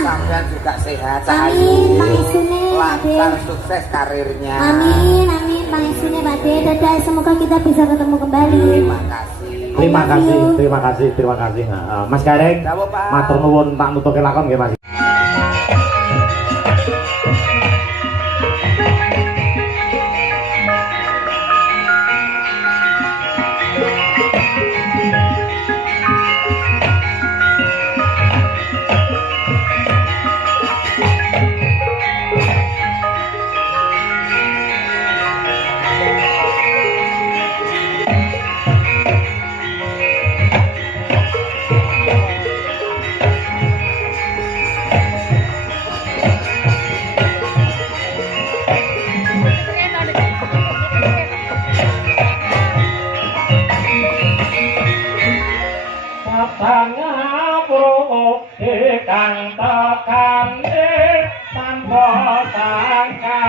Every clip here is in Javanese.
Sampeyan juga sehat. Amin, pangesune lancar sukses karirnya. Amin, amin, pangesune Pak De. Dadah, semoga kita bisa ketemu kembali. Terima kasih. Terima kasih. Nah, Mas Gareng, matur nuwun tak nutuke lakon nggih Mas. kang tekane tanpa sangka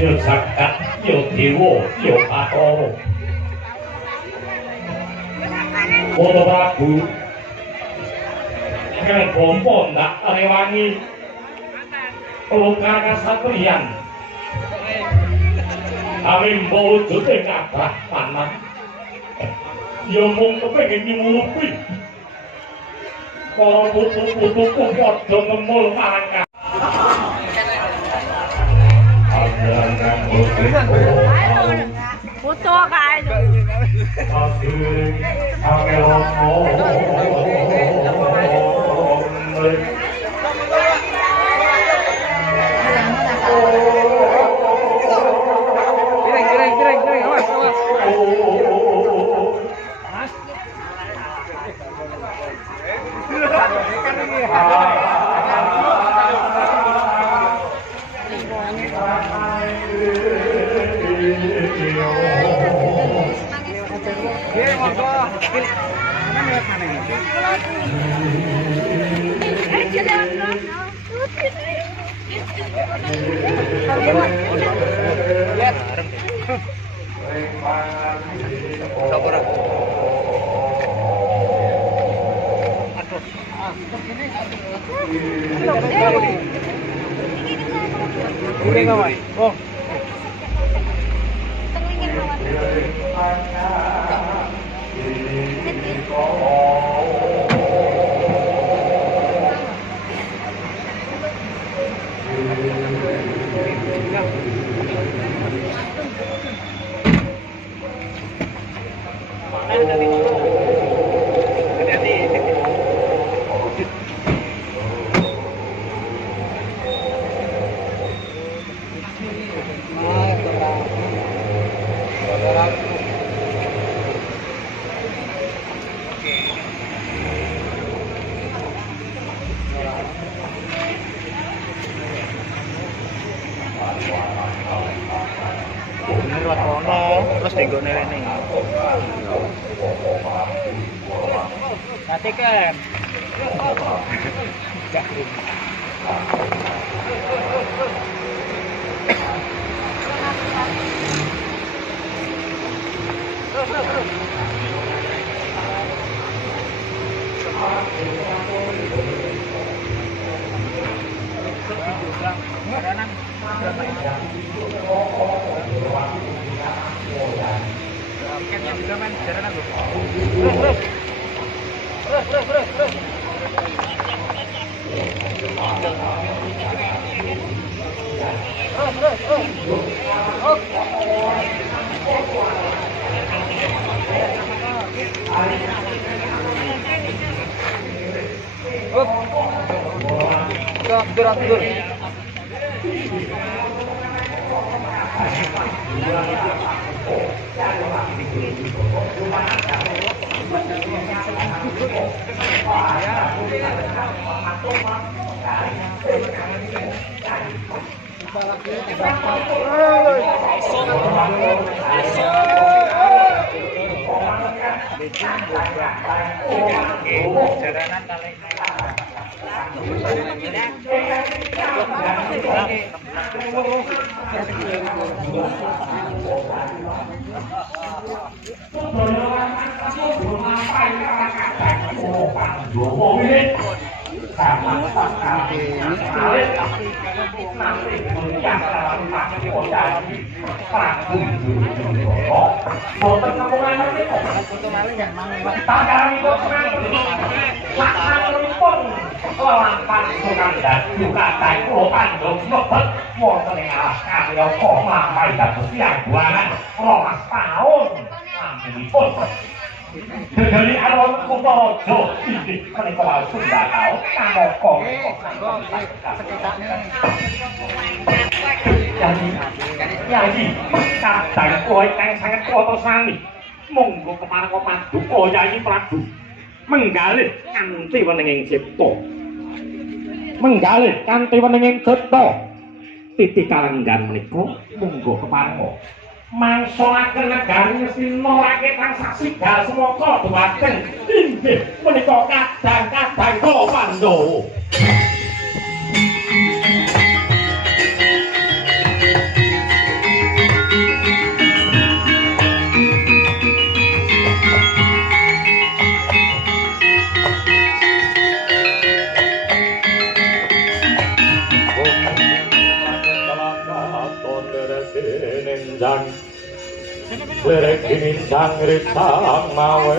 yo zakat, yo dewa, yo Bathara. Para Prabu, kang bompo ndak rewangi pelukar kasatriyan. Kami mawujud ing kathah panan. Yo mung kepengin nyuwupi. Para putu-putuku padha ngemul marang foto kae. Kering, awas. Oh. Terus tenggone rene. Katikan. Tiketnya juga main jalanan loh. Terus. Mundur. Dari alon Kutaraja inggih menika wau Sundakau kamangka Yayi kadang kowe kang sanget kuwata sami monggo kepareng paduka Yayi Prabu menggalih kanthi weninging cipta menggalih kanthi weninging cipta titi kalenggan menika monggo kepareng mangsulaken negari Sina rakyat kang saksigal semaka dhumateng inggih menika kadang-kadang kula Pandhawa. Lerek ginincang risang mawe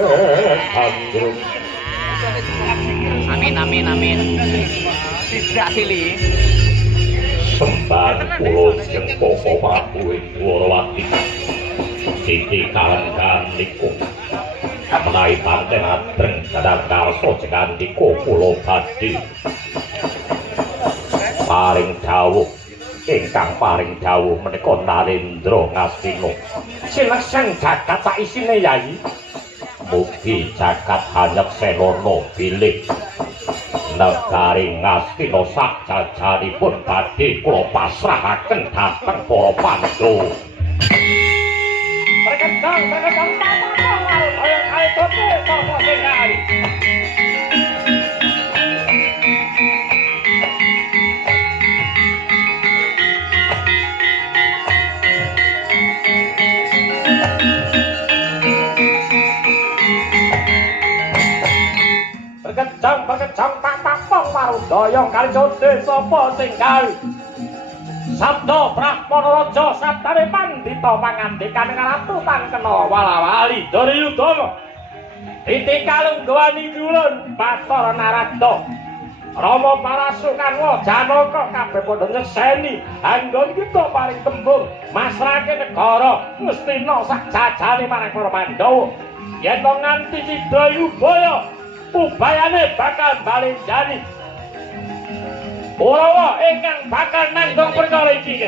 kandung. Amin amin amin. Tidak silih. Sembah kulo jengko Prabu Dwarawati. Titi kalenggan niku. Menawi panten adreng dadang karsa jengandika kula badhe. Paring dawuh ingkang paring dawuh menika Narendra Ngastina. Sinekseng jagat sak isine Yayi. Mugi jagat hanyep selana bilih. Negari Ngastina sak jajanipun badhe kula pasrahaken dhateng para Pandhawa. Perkendang ayo tope sapa sing Yayi. Berkecang tak-tak-pong marudaya kali code sapa sing gawe sabda Brahmana Raja sabdane pandita pangandikan ratu tan kena wala-wali Duryudana titi kalungguhani kulun Bathara Narada Rama Parasukan Janaka kabeh padha nyekseni anggon kita paring tembung masrake negara Ngastina sak jajane marang para Pandhawa yen to nganti Cidayubaya ubayane bakal bali jani Urawa ingkang bakal nanggung perkara iki.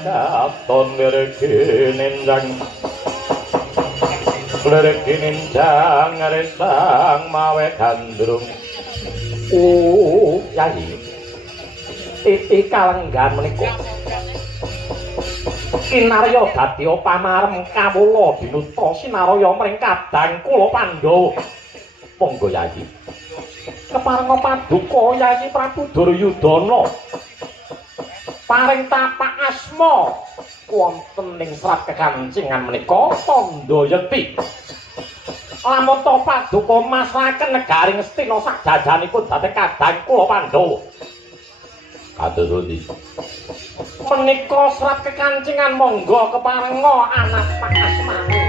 Katon lereki ninjang resang mawe gandrung Yayi titi kalenggan menika kinarya dadi pamarem kawula binuta sinaraya mring kadang kula Pandhawa monggo Yayi keparenga paduka Yayi Prabu Duryudana paring tapak asma wonten ing serat kekancingan menika tandha yekti lamun to paduka masraken negari Ngastina sak jajanipun dhateng kadang kula Pandhawa kados pundi menika serat kekancingan monggo keparenga anak pak asmane